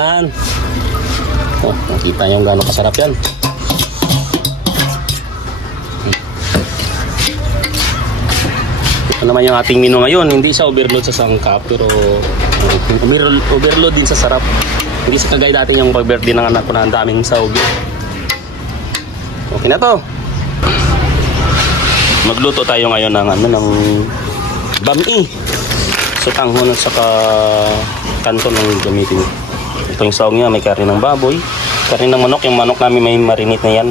Yan. Oh, nakita nyo gano'ng kasarap yan. Ito naman yung ating menu ngayon. Hindi siya overload sa sangkap, pero overload din sa sarap. Hindi sa kagaya dati yung pag-birthday ng anak ko na ang daming sahog. Okay na to. Magluto tayo ngayon ng ng bami. So tanghon at saka kanton ng gamitin. Ito yung sahog niya, may karne ng baboy, karne ng manok. Yung manok namin may marinate na yan.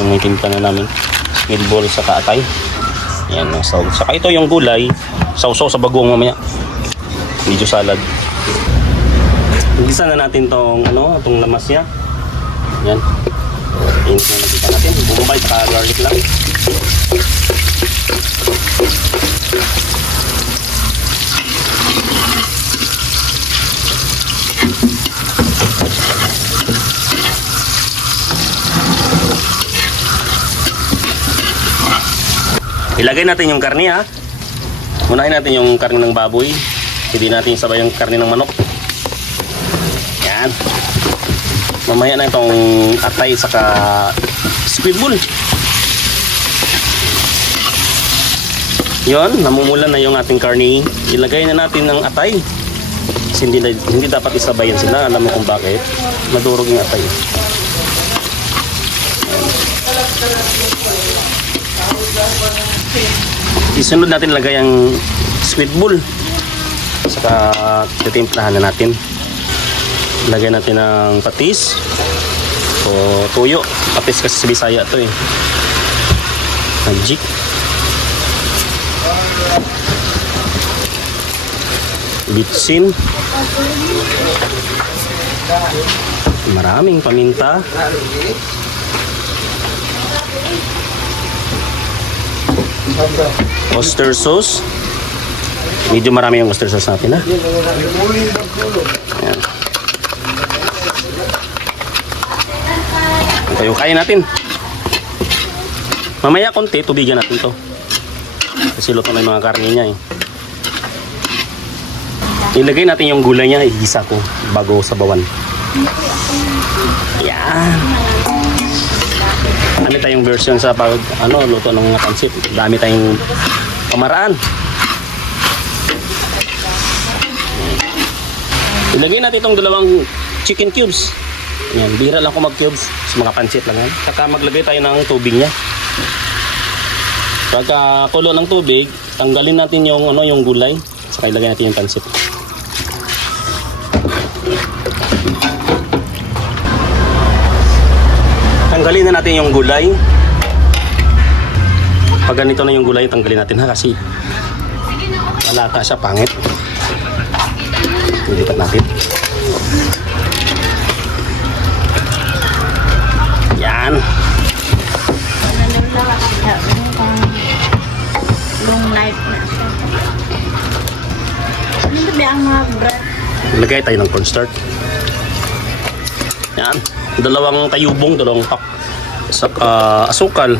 Yung may timpla na namin. Meatball sa atay. Yan ang sahog. Saka ito yung gulay, sausaw sa bagong mamaya. Medyo salad. Igisa na natin tong itong lamas niya. Yan. Yan yung nakita natin. Bumabay saka garlic lang. Ilagay natin yung karne ha. Unahin natin yung karne ng baboy. Hindi natin sabay yung karne ng manok. Yan. Mamaya na itong atay saka squid ball. Yon, namumulan na yung ating karne. Ilagay na natin ng atay. Kasi hindi dapat isabayan sila. Alam mo kung bakit. Madurog yung atay. Isunod natin lagay ang squid ball. Saka titimplahan na natin. Lagay natin ng patis o tuyo. Patis kasi sa Bisaya to eh. Magic. Bitsin. Maraming paminta. Oyster sauce. Medyo marami yung oyster sauce natin ha. Ayan. Okay, kain natin. Mamaya konti, tubigan natin to. Kasi luto na yung mga karne niya eh. Ilagay natin yung gulay niya, igisa ko bago sabawan. Yan. Dami tayong version sa pag luto ng mga pansit. Dami tayong pamaraan. Ilagay natin itong dalawang chicken cubes. Yan, bihira lang ako mag-cubes sa mga pansit lang yan. Saka maglagay tayo ng tubig niya. Pagka kulo ng tubig, tanggalin natin yung yung gulay. Saka ilagay natin yung pansit. Tanggalin na natin yung gulay. Pag ganito na yung gulay, tanggalin natin ha kasi malata siya, pangit. Ilipat natin. Yan. Long knife na. Ano ba ang mga bread? Lagay tayo ng cornstarch. Yan. Dalawang tayubong, dalawang pak. Saka asukal.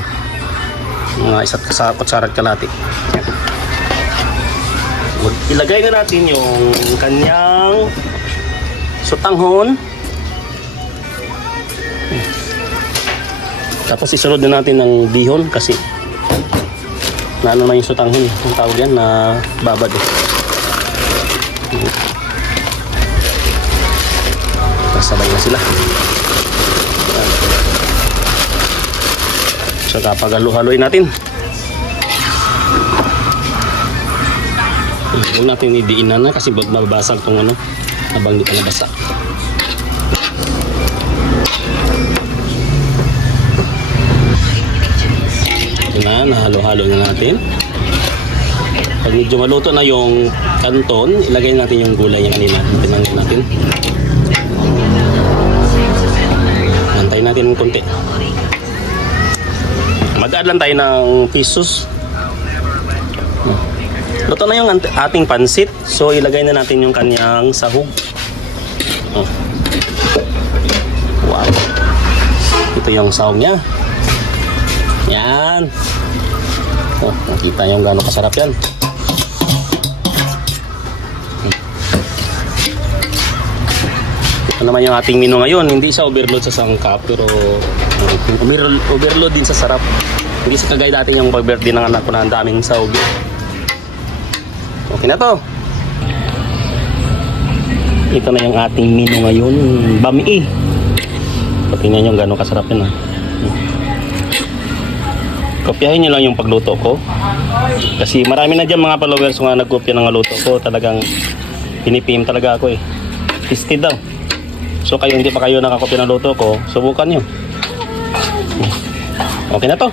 Mga isa't kutsara at kalahati. Yan. Ilagay na natin yung kanyang sutanghon. Tapos isunod na natin ng bihon kasi naano na yung sutanghon. Ang tawag yan na babad eh. Sabay na sila. So kapag halo-haloy natin, huwag natin idiinan na kasi mababasag itong habang di pa nabasa. Ito na, nahalo-halo na natin. Pag medyo maluto na yung kanton, ilagay natin yung gulay yung kanina. Tinangin natin. Antayin natin ng konti. Mag-add lang tayo ng pesos. Luto na yung ating pansit. So ilagay na natin yung kanyang sahog. Wow. Ito yung sahog niya. Yan. Nakita nyo gano'ng kasarap yan. Ito naman yung ating menu ngayon. Hindi siya overload sa sangkap, pero overload din sa sarap. Hindi sa kagaya dati yung pag-birthday ng anak ko na ang daming sahog. Okay na to. Ito na yung ating menu ngayon. Bami. Tingnan nyo gano'ng kasarap yun. Kopyahin nyo lang yung pagluto ko. Kasi marami na dyan mga followers nga nagkopya ng luto ko. Talagang pinipim talaga ako eh. Tasted daw. So kayo hindi pa kayo nakakopya ng luto ko, subukan nyo. Okay na to.